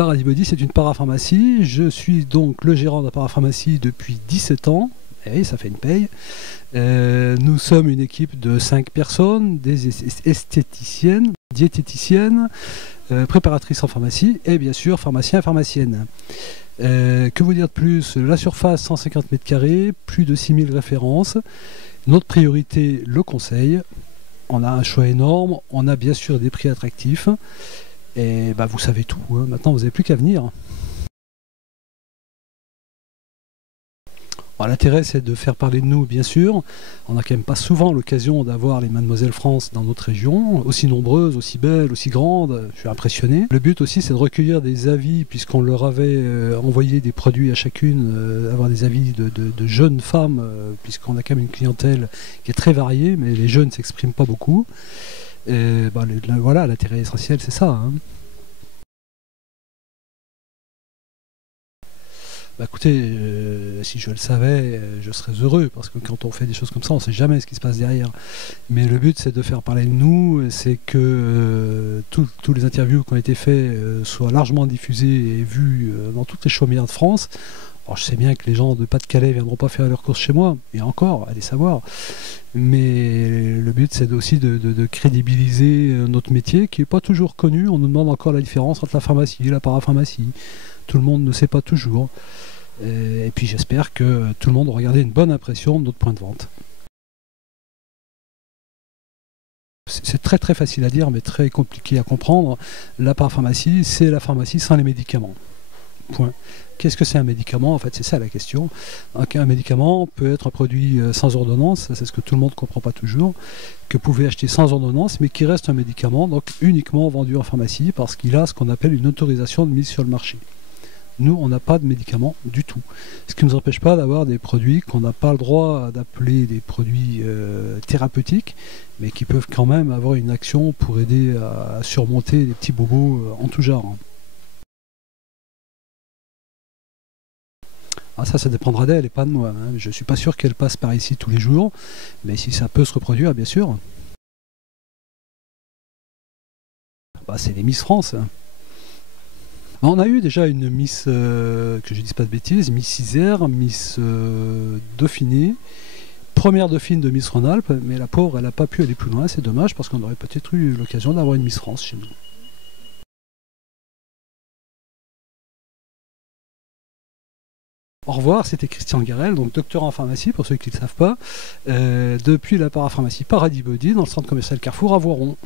Paradibody, c'est une parapharmacie. Je suis donc le gérant de la parapharmacie depuis 17 ans. Et ça fait une paye. Nous sommes une équipe de 5 personnes, des esthéticiennes, diététiciennes, préparatrices en pharmacie et bien sûr pharmaciens et pharmaciennes. Que vous dire de plus? La surface 150 mètres carrés, plus de 6000 références. Notre priorité, le conseil. On a un choix énorme, on a bien sûr des prix attractifs. Et bah, vous savez tout, hein. Maintenant vous n'avez plus qu'à venir. L'intérêt, c'est de faire parler de nous, bien sûr. On n'a quand même pas souvent l'occasion d'avoir les Mademoiselle France dans notre région, aussi nombreuses, aussi belles, aussi grandes. Je suis impressionné. Le but aussi, c'est de recueillir des avis, puisqu'on leur avait envoyé des produits à chacune, avoir des avis de jeunes femmes, puisqu'on a quand même une clientèle qui est très variée, mais les jeunes ne s'expriment pas beaucoup. Et, voilà, l'intérêt essentiel, c'est ça, hein. Bah écoutez, si je le savais, je serais heureux, parce que quand on fait des choses comme ça, on ne sait jamais ce qui se passe derrière. Mais le but, c'est de faire parler de nous, c'est que tous les interviews qui ont été faits soient largement diffusées et vues dans toutes les chaumières de France. Alors, je sais bien que les gens de Pas-de-Calais ne viendront pas faire leurs courses chez moi, et encore, allez savoir. Mais le but, c'est aussi de crédibiliser notre métier, qui n'est pas toujours connu. On nous demande encore la différence entre la pharmacie et la parapharmacie. Tout le monde ne sait pas toujours. Et puis j'espère que tout le monde aura gardé une bonne impression de notre point de vente. C'est très très facile à dire, mais très compliqué à comprendre. La parapharmacie, c'est la pharmacie sans les médicaments. Point. Qu'est-ce que c'est un médicament? En fait, c'est ça la question. Donc, un médicament peut être un produit sans ordonnance, c'est ce que tout le monde ne comprend pas toujours, que vous pouvez acheter sans ordonnance, mais qui reste un médicament, donc uniquement vendu en pharmacie, parce qu'il a ce qu'on appelle une autorisation de mise sur le marché. Nous, on n'a pas de médicaments du tout. Ce qui ne nous empêche pas d'avoir des produits qu'on n'a pas le droit d'appeler des produits thérapeutiques, mais qui peuvent quand même avoir une action pour aider à surmonter des petits bobos en tout genre. Ah, ça dépendra d'elle et pas de moi, hein. Je ne suis pas sûr qu'elle passe par ici tous les jours, mais si ça peut se reproduire, bien sûr. Bah, c'est les Miss France, hein. On a eu déjà une Miss, que je ne dise pas de bêtises, Miss Isère, Miss Dauphiné, première dauphine de Miss Rhône-Alpes, mais la pauvre, elle n'a pas pu aller plus loin, c'est dommage, parce qu'on aurait peut-être eu l'occasion d'avoir une Miss France chez nous. Au revoir, c'était Christian Guérel, donc docteur en pharmacie, pour ceux qui ne le savent pas, depuis la parapharmacie Paradibody, dans le centre commercial Carrefour à Voiron.